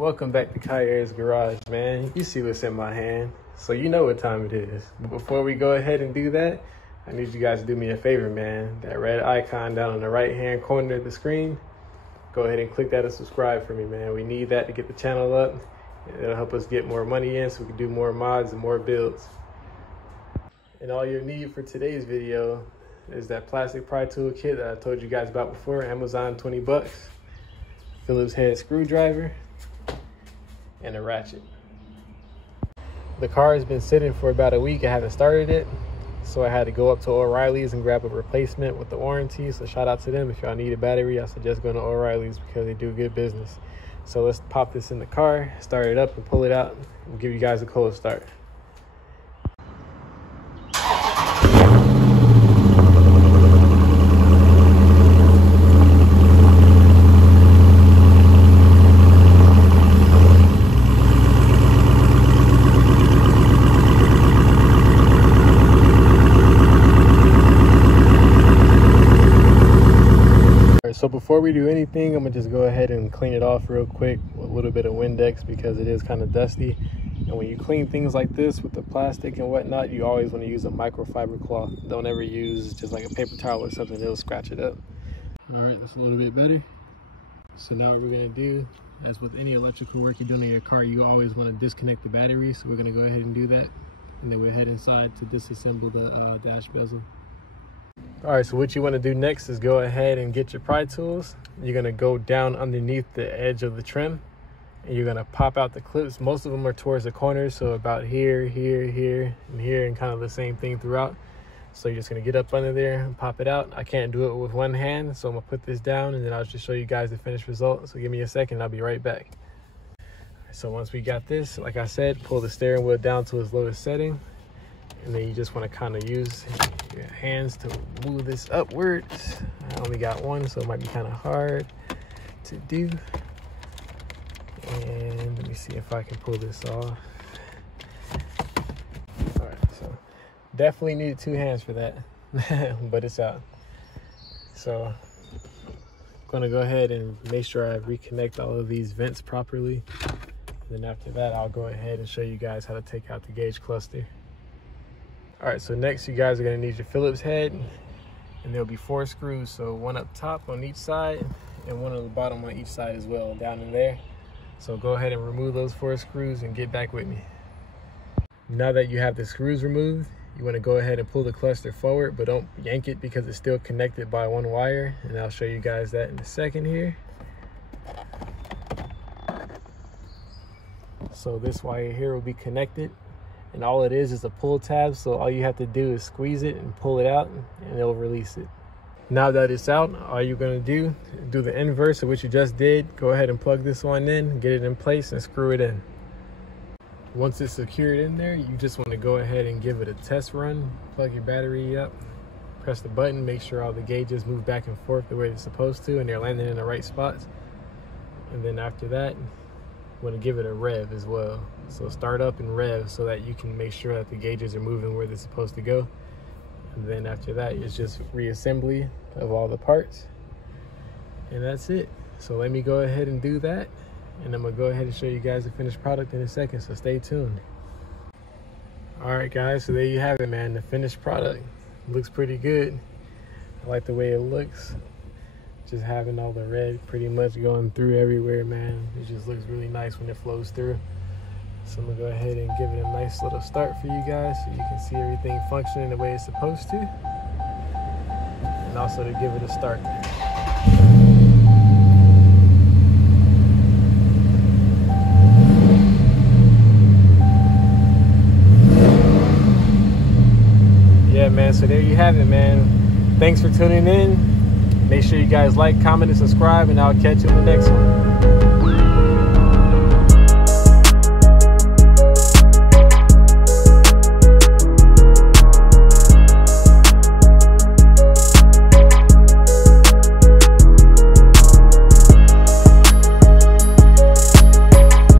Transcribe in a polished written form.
Welcome back to KHAIR'S garage, man. You see what's in my hand, so you know what time it is. But before we go ahead and do that, I need you guys to do me a favor, man. That red icon down on the right hand corner of the screen, go ahead and click that and subscribe for me, man. We need that to get the channel up. It'll help us get more money in so we can do more mods and more builds. And all you'll need for today's video is that plastic pry tool kit that I told you guys about before. Amazon, 20 bucks. Phillips head screwdriver and a ratchet. The car has been sitting for about a week. I haven't started it, so I had to go up to O'Reilly's and grab a replacement with the warranty. So shout out to them. If y'all need a battery, I suggest going to O'Reilly's because they do good business. So let's pop this in the car, start it up and pull it out and give you guys a cold start. So before we do anything, I'm gonna just go ahead and clean it off real quick with a little bit of Windex because it is kind of dusty. And when you clean things like this with the plastic and whatnot, you always want to use a microfiber cloth. Don't ever use just like a paper towel or something, it'll scratch it up. All right, that's a little bit better. So now what we're gonna do, as with any electrical work you're doing in your car, you always want to disconnect the battery. So we're gonna go ahead and do that. And then we'll head inside to disassemble the dash bezel. All right, so what you want to do next is go ahead and get your pry tools. You're going to go down underneath the edge of the trim and you're going to pop out the clips. Most of them are towards the corners, so about here, here, here, and here, and kind of the same thing throughout. So you're just going to get up under there and pop it out. I can't do it with one hand, so I'm going to put this down and then I'll just show you guys the finished result. So give me a second, I'll be right back. So once we got this, like I said, pull the steering wheel down to its lowest setting. And then you just want to kind of use your hands to move this upwards. I only got one, so it might be kind of hard to do. And let me see if I can pull this off. All right, so definitely need 2 hands for that, but it's out. So I'm going to go ahead and make sure I reconnect all of these vents properly. And then after that, I'll go ahead and show you guys how to take out the gauge cluster. All right, so next you guys are gonna need your Phillips head, and there'll be 4 screws. So 1 up top on each side and 1 on the bottom on each side as well, down in there. So go ahead and remove those 4 screws and get back with me. Now that you have the screws removed, you wanna go ahead and pull the cluster forward, but don't yank it because it's still connected by 1 wire. And I'll show you guys that in a second here. So this wire here will be connected. And all it is a pull tab, so all you have to do is squeeze it and pull it out and it'll release it. Now that it's out, all you're gonna do the inverse of what you just did. Go ahead and plug this one in, get it in place and screw it in. Once it's secured in there, you just wanna go ahead and give it a test run. Plug your battery up, press the button, make sure all the gauges move back and forth the way they're supposed to and they're landing in the right spots. And then after that, you want to give it a rev as well. So start up and rev so that you can make sure that the gauges are moving where they're supposed to go. And then after that, it's just reassembly of all the parts. And that's it. So let me go ahead and do that. And I'm gonna go ahead and show you guys the finished product in a second, so stay tuned. All right guys, so there you have it, man. The finished product looks pretty good. I like the way it looks. Just having all the red pretty much going through everywhere, man. It just looks really nice when it flows through. So I'm gonna go ahead and give it a nice little start for you guys so you can see everything functioning the way it's supposed to. And also to give it a start. Yeah, man, so there you have it, man. Thanks for tuning in. Make sure you guys like, comment, and subscribe, and I'll catch you in the next one.